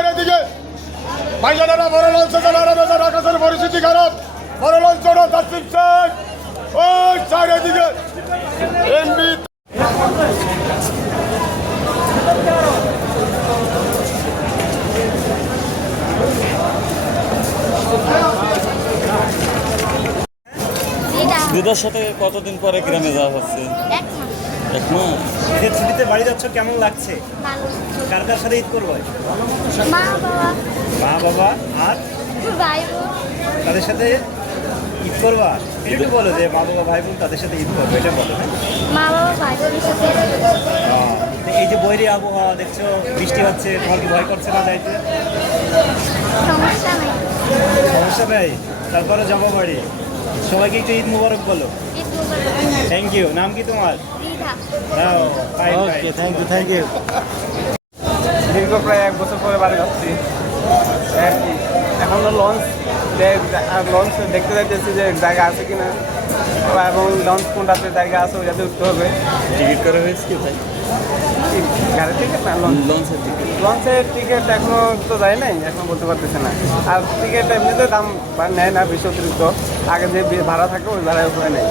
চারিদিকে ভাইজানেরা বড় লঞ্চে চলার বেজার আকাশের পরিস্থিতি খারাপ। বড় লঞ্চ তাসলিম শেখ ওই চারিদিকে এমবি দিদার সাথে কতদিন পরে গ্রামে যাওয়া হচ্ছে? এক মাস। ঈদের ছুটিতে বাড়ি যাচ্ছ, কেমন লাগছে? কার কার সাথে ঈদ করবো? মা বাবা মা বাবা আর ভাই বোন তাদের সাথে ঈদ করবা? একটু বলো যে মা বাবা ভাই বোন তাদের সাথে ঈদ করবো, এটা বলো। মা বাবা ভাই বোনের সাথে তো এই যে বৈরী আবহাওয়া দেখছো, বৃষ্টি হচ্ছে, তোমার কি ভয় করছে না যাইতে? সমস্যা নাই। সমস্যা নেই, তারপরে যাবো বাড়ি। সবাইকে একটু ঈদ মুবারক বলো। ঈদ মুবারক। Thank you. নাম কি তোমার? রিধা। Okay, thank you. দীর্ঘ প্রায় 1 বছর পরে বাড়ি যাচ্ছি আর কি। এখনও লঞ্চ দেখতে যাইতেছি যে জায়গা আছে কিনা, এবং লঞ্চ কোনটাতে জায়গা আছে ওই যাতে উঠতে হবে। টিকিট করা হয়েছে কি ভাই? গাড়ির টিকিট না, লঞ্চের টিকিট? লঞ্চের টিকিট এখনও তো যায় নাই, এখন বলতে পারতেছে না। আর টিকিট এমনিতে দাম নেয় না, বেশি অতিরিক্ত। আগে যে ভাড়া থাকে ওই ভাড়ার উপরে নেয়।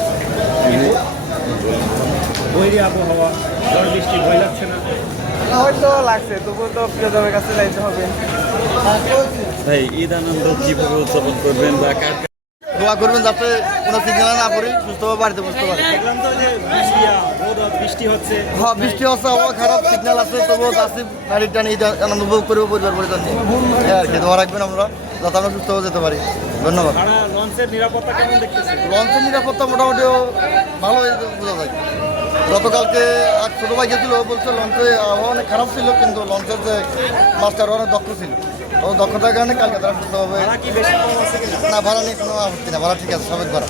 বৈরী আবহাওয়া, ঝড় বৃষ্টি, ভয় লাগছে না? হয়তো লাগছে, তবুও তো প্রিয়জনের কাছে যাইতে হবে। ভাই ঈদ আনন্দ কিভাবে উদযাপন করবেন বা কার দোয়া করবেন যাতে কোনো সিগন্যাল না পড়ি, সুস্থভাবে বাড়িতে বুঝতে পারি। দেখলাম তো যে বৃষ্টি হচ্ছে। হ্যাঁ, বৃষ্টি হচ্ছে, আবহাওয়া খারাপ, সিগন্যাল আছে, তবুও আসি গাড়ির টানি ঈদ আনন্দ উপভোগ করবো পরিবার পরিজন নিয়ে। আর কি দোয়া রাখবেন আমরা যাতে আমরা সুস্থভাবে যেতে পারি। ধন্যবাদ। লঞ্চের নিরাপত্তা কেমন দেখতেছে? লঞ্চের নিরাপত্তা মোটামুটিও ভালো বোঝা যায়। গতকালকে এক ছোটো ভাই গেছিলো, বলছে লঞ্চে আবহাওয়া অনেক খারাপ ছিল, কিন্তু লঞ্চের যে মাস্টার অনেক দক্ষ ছিল, ও দক্ষতার কারণে কালকে তারা সুস্থভাবে। ভাড়া কি বেশি কম আছে কিনা? না, ভাড়া নেই, কোনো আপত্তি না, ভাড়া ঠিক আছে, সবাই ভাড়া।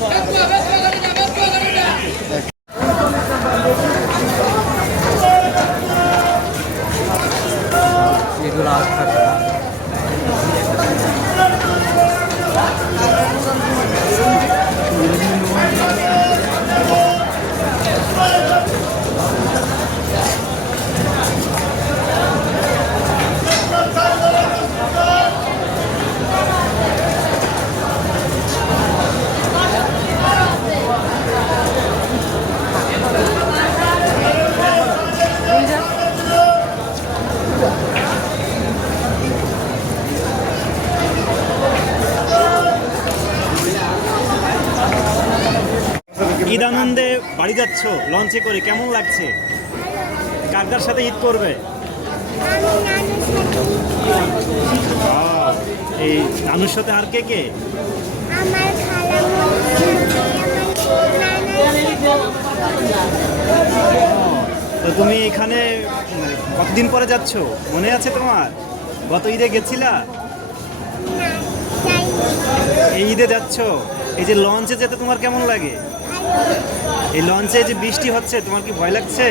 ঈদ আনন্দে বাড়ি যাচ্ছ লঞ্চে করে, কেমন লাগছে? কার কার সাথে ঈদ করবে? এই নানুর সাথে আর কে কে? আমার খালা তো তুমি এখানে কতদিন পরে যাচ্ছ, মনে আছে তোমার? গত ঈদে গেছিলা? এই ঈদে যাচ্ছ। এই যে লঞ্চে যেতে তোমার কেমন লাগে? এই লঞ্চে যে বৃষ্টি হচ্ছে, তোমার কি ভয় লাগছে?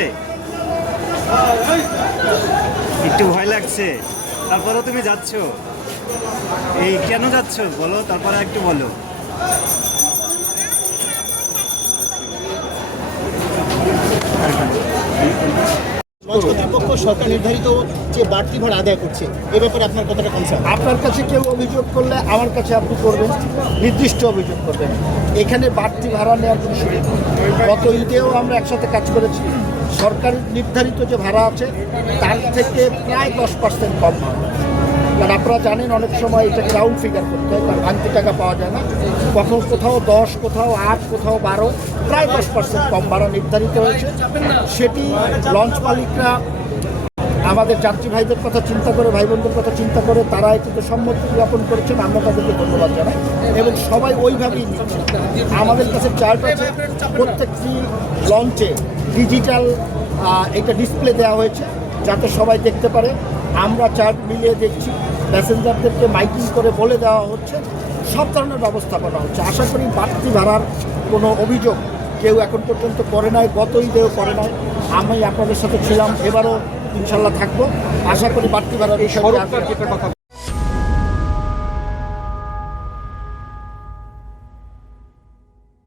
একটু ভয় লাগছে, তারপরেও তুমি যাচ্ছ। এই কেন যাচ্ছ বলো, তারপরে একটু বলো। লঞ্চ কর্তৃপক্ষ সরকার নির্ধারিত যে বাড়তি ভাড়া আদায় করছে, এ ব্যাপারে আপনার কতটা কনসার্ন? আপনার কাছে কেউ অভিযোগ করলে আমার কাছে আপনি করবেন, নির্দিষ্ট অভিযোগ করবেন। এখানে বাড়তি ভাড়া নেওয়ার কোনো সুযোগ নেই। গত ঈদেও আমরা একসাথে কাজ করেছি, সরকার নির্ধারিত যে ভাড়া আছে তার থেকে প্রায় 10% কম ভাড়া। কারণ আপনারা জানেন অনেক সময় এটাকে রাউন্ড ফিগার করতে হয়, কারণ ভাঙতি টাকা পাওয়া যায় না। কখন কোথাও 10, কোথাও 8, কোথাও 12, প্রায় 10% কম ভাড়া নির্ধারিত হয়েছে। সেটি লঞ্চ মালিকরা আমাদের যাত্রী ভাইদের কথা চিন্তা করে, ভাই বোনদের কথা চিন্তা করে তারা এটিতে সম্মতি জ্ঞাপন করেছেন, আমরা তাদেরকে ধন্যবাদ জানাই। এবং সবাই ওইভাবেই নিচ্ছে। আমাদের কাছে চার্ট আছে, প্রত্যেকটি লঞ্চে ডিজিটাল একটা ডিসপ্লে দেওয়া হয়েছে যাতে সবাই দেখতে পারে। আমরা চার্ট মিলিয়ে দেখছি, প্যাসেঞ্জারদেরকে মাইকিং করে বলে দেওয়া হচ্ছে, সব ধরনের ব্যবস্থাপনা হচ্ছে। আশা করি বাড়তি ভাড়ার কোনো অভিযোগ কেউ এখন পর্যন্ত করে নাই, গত ঈদেও করে নাই। আমি আপনাদের সাথে ছিলাম, এবারও ইনশাল্লাহ থাকবো। আশা করি বাড়তি ভাড়ার এই সব